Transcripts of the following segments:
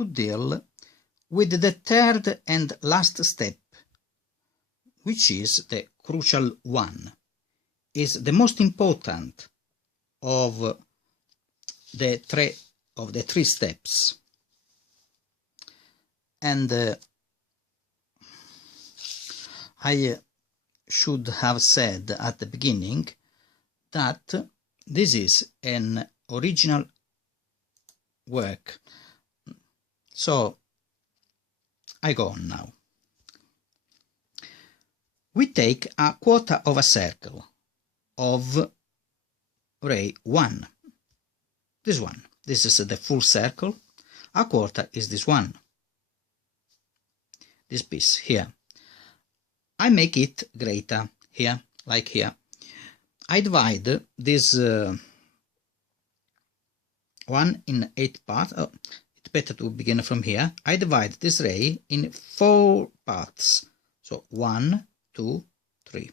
to deal with the third and last step, which is the crucial one, is the most important of the three steps. And I should have said at the beginning that this is an original work. So I go on now. We take a quarter of a circle of ray 1. This one. This is the full circle. A quarter is this one. This piece here. I make it greater here, like here. I divide this one in 8 parts. Oh, it's better to begin from here. I divide this ray in 4 parts. So 1, 2, 3.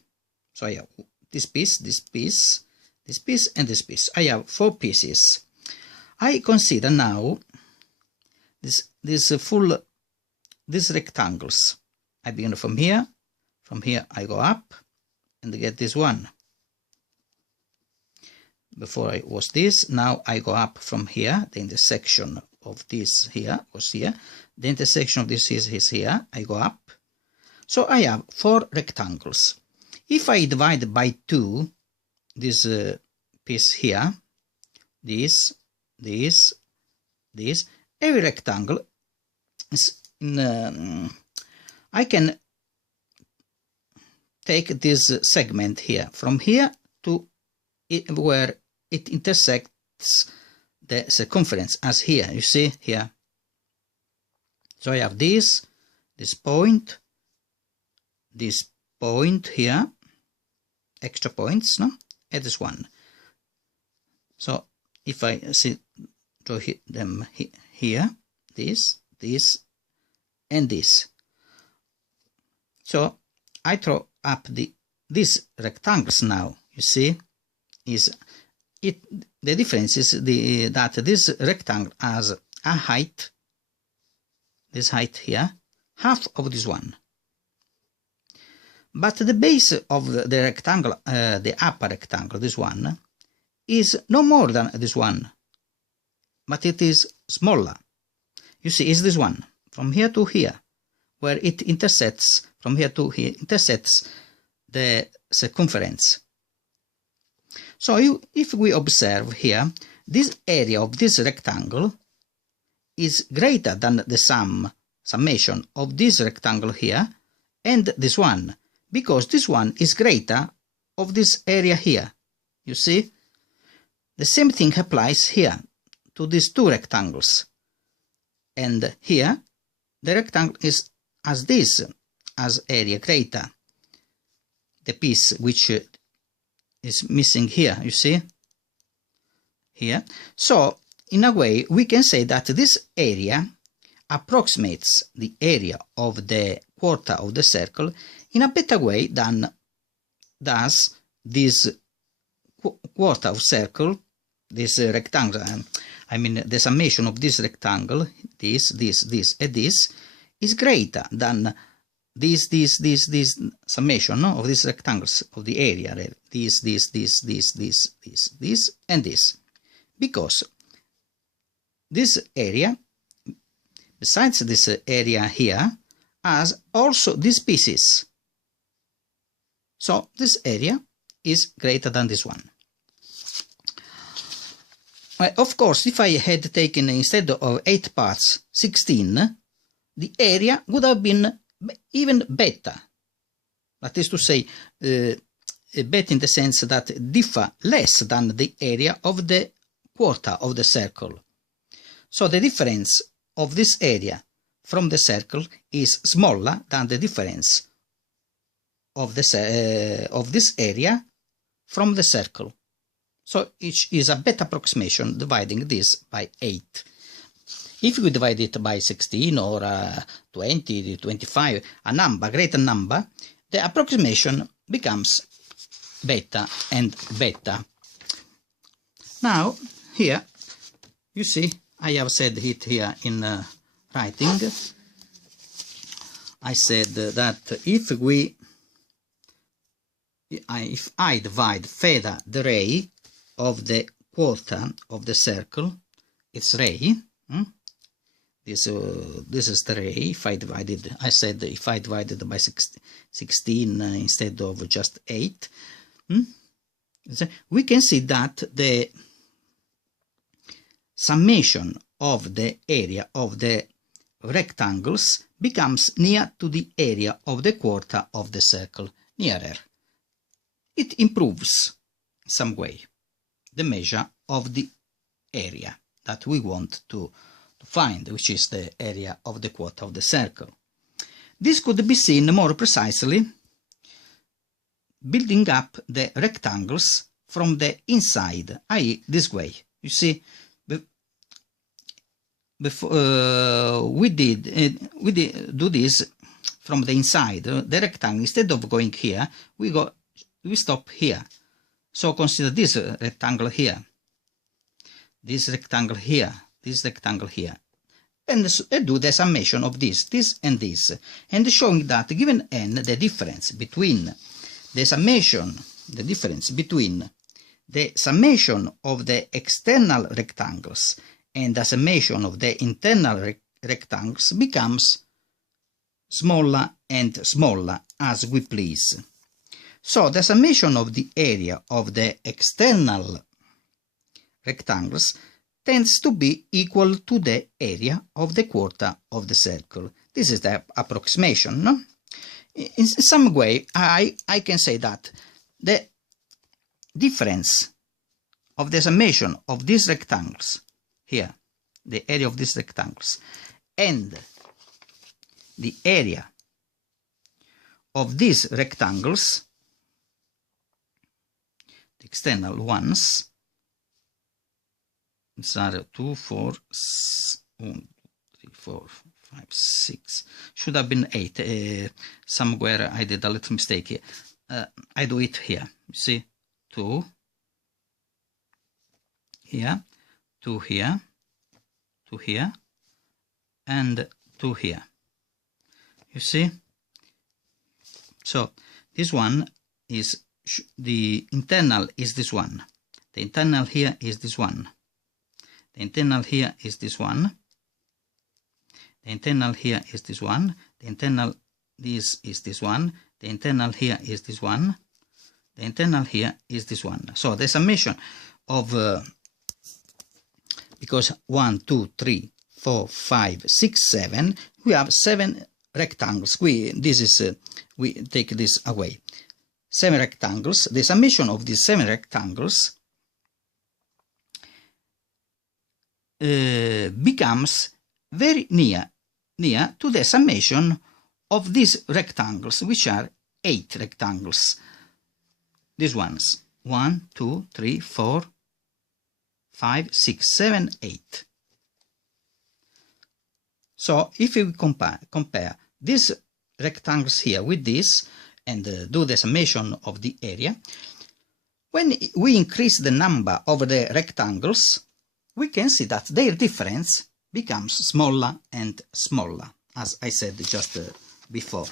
So I have this piece, this piece, this piece, and this piece. I have 4 pieces. I consider now these rectangles. I begin from here. From here I go up and get this one. Before I was this, now I go up from here. The intersection of this here was here. The intersection of this is here. I go up. So I have 4 rectangles. If I divide by 2 this piece here, this, every rectangle is in, I can take this segment here, from here to where it intersects the circumference, as here, you see here. So I have this point here, extra points, no? And this one. So if I draw them here, this, and this. So I throw up these rectangles now. You see, the difference is that this rectangle has a height, this height here, half of this one. But the base of the rectangle, the upper rectangle, this one, is no more than this one, but it is smaller. You see, it's this one, from here to here, where it intersects, from here to here, intersects the circumference. So if we observe here, this area of this rectangle is greater than the summation of this rectangle here and this one, because this one is greater of this area here. You see? The same thing applies here to these 2 rectangles. And here, the rectangle is as this, as area greater. The piece which is missing here, you see? Here. So, in a way, we can say that this area approximates the area of the quarter of the circle in a better way than does this quarter of circle, this rectangle. I mean, the summation of this rectangle, this, and this, is greater than this summation, no, of these rectangles of the area, this, and this. Because this area, besides this area here, has also these pieces. So this area is greater than this one. Of course, if I had taken, instead of 8 parts, 16, the area would have been even better. That is to say, better in the sense that differ less than the area of the quarter of the circle. So the difference of this area from the circle is smaller than the difference of this area from the circle. So each is a better approximation, dividing this by 8. If we divide it by 16 or 20, 25, a number, greater number, the approximation becomes better and better. Now, here, you see, I have said it here in writing, I said that if I divide theta, the ray of the quarter of the circle, its ray, this is the ray. If I divided, I said if I divided by 16 instead of just 8, we can see that the summation of the area of the rectangles becomes near to the area of the quarter of the circle, nearer. It improves in some way the measure of the area that we want to find, which is the area of the quarter of the circle. This could be seen more precisely building up the rectangles from the inside, i.e. this way. You see, before we did do this from the inside. The rectangle, instead of going here, we stop here. So consider this rectangle here, this rectangle here, this rectangle here, and do the summation of this, and this, and showing that given n, the difference between the summation of the external rectangles and the summation of the internal rectangles becomes smaller and smaller as we please. So the summation of the area of the external rectangles tends to be equal to the area of the quarter of the circle. This is the approximation, no? In some way, I can say that the difference of the summation of these rectangles here, the area of these rectangles, and the area of these rectangles, the external ones, these are 2, 4, 1, 3, 4, 5, 6, should have been 8. Somewhere I did a little mistake here. I do it here. You see, 2 here, 2 here, 2 here, and 2 here. You see? So this one is the internal is this one. The internal here is this one. The internal here is this one. The internal here is this one. The internal this is this one. The internal here is this one. The internal here is this one. So the summation of because 1, 2, 3, 4, 5, 6, 7, we have 7 rectangles. We take this away. 7 rectangles. The summation of these 7 rectangles becomes very near to the summation of these rectangles, which are 8 rectangles. These ones, 1, 2, 3, 4, 5, 6, 7, 8. So if we compare these rectangles here with this and do the summation of the area, when we increase the number of the rectangles, we can see that their difference becomes smaller and smaller, as I said just before.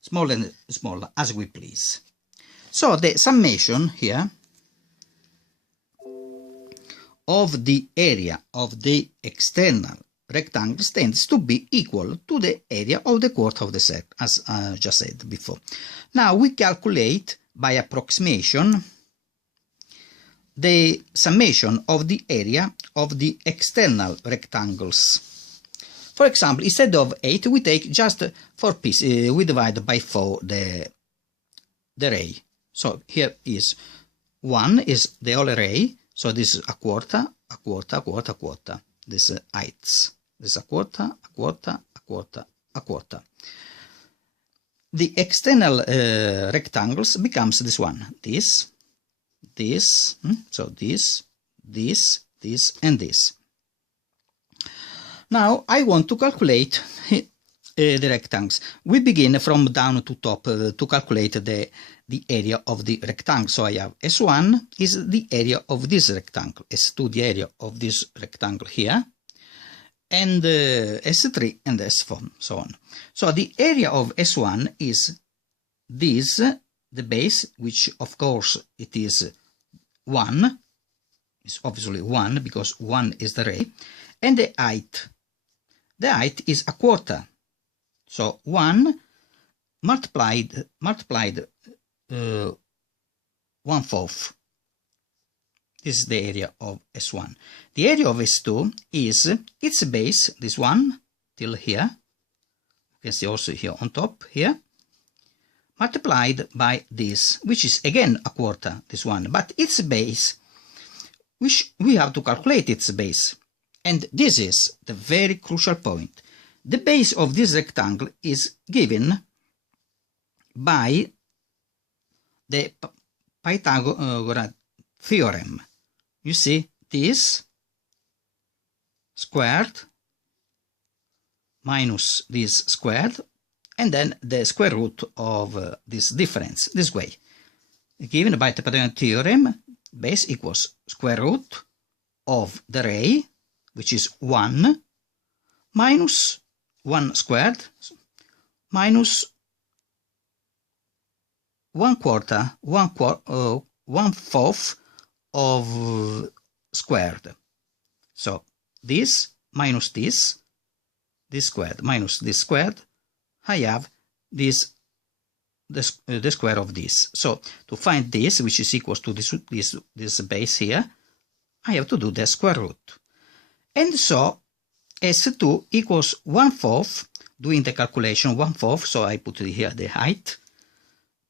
Smaller and smaller as we please. So the summation here of the area of the external rectangles tends to be equal to the area of the quarter of the circle, as I just said before. Now we calculate by approximation the summation of the area of the external rectangles. For example, instead of 8, we take just 4 pieces. We divide by 4 the ray. So here is 1 is the whole array. So this is a quarter, a quarter, a quarter, a quarter. This is heights. This is a quarter, a quarter, a quarter, a quarter. The external rectangles becomes this one. This, so this, and this. Now I want to calculate the rectangles. We begin from down to top to calculate the area of the rectangle. So I have S1 is the area of this rectangle, S2 the area of this rectangle here, and S3 and S4, so on. So the area of S1 is this, the base, which of course it is 1, it's obviously 1 because 1 is the ray, and the height. The height is a quarter, so 1 multiplied 1/4. This is the area of S1. The area of S2 is its base, this one, till here. You can see also here on top, here, multiplied by this, which is again a quarter, this one, but its base, which we have to calculate its base. And this is the very crucial point. The base of this rectangle is given by the Pythagorean theorem. You see, this squared minus this squared, and then the square root of this difference, this way. Given by the Pythagorean theorem, base equals square root of the ray, which is 1, minus 1 squared, minus 1/4 of squared. So this minus this squared minus this squared, I have this the square of this. So to find this, which is equals to this base here, I have to do the square root. And so S2 equals 1/4, doing the calculation 1/4, so I put here the height,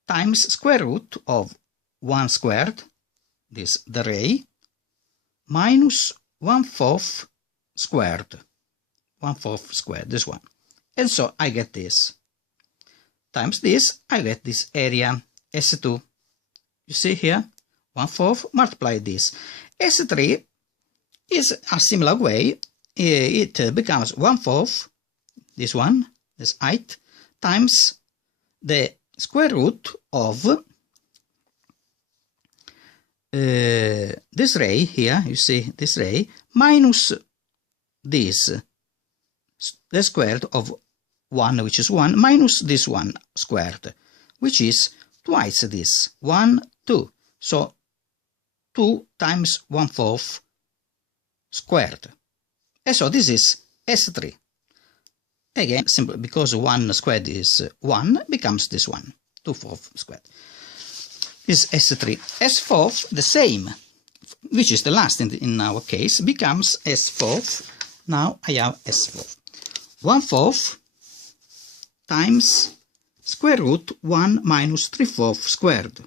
times square root of 1 squared, this the ray, minus 1/4 squared, 1/4 squared, this one. And so I get this. Times this, I get this area, S2. You see here, 1/4 multiply this. S3 is a similar way. It becomes 1/4, this one, this height, times the square root of this ray here, you see this ray, minus this, the square of 1, which is 1, minus this one squared, which is twice this, 1, 2. So 2 times 1/4 squared. And so this is S3. Again, simply because 1 squared is 1, becomes this one, 2/4 squared. This is S3. S4, the same, which is the last in our case, becomes S4. Now I have S4. 1/4 times square root 1 minus 3/4 squared.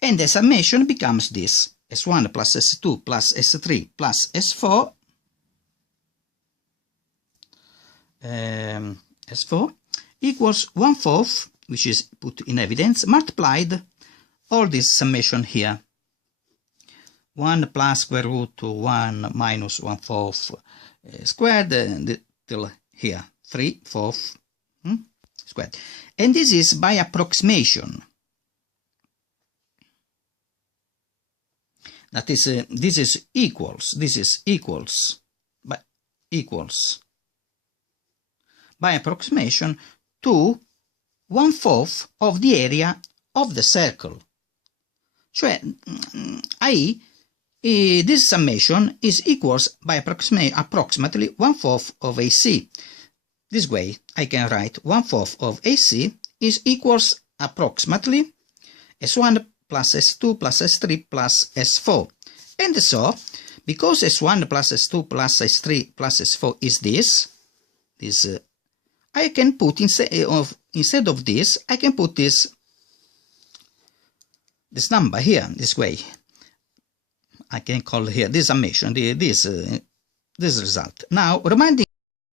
And the summation becomes this, S1 plus S2 plus S3 plus S4, S4 equals 1/4, which is put in evidence, multiplied all this summation here. 1 plus square root 1 minus 1/4 squared till here, 3/4 squared. And this is by approximation. That is, this is equals by approximation to 1/4 of the area of the circle. Cioè, this summation is equals by approximately 1/4 of AC. This way, I can write 1/4 of AC is equals approximately S1 plus S2 plus S3 plus S4. And so, because S1 plus S2 plus S3 plus S4 is this, I can put instead of this, I can put this number here, this way. I can call here this summation, this result. Now, reminding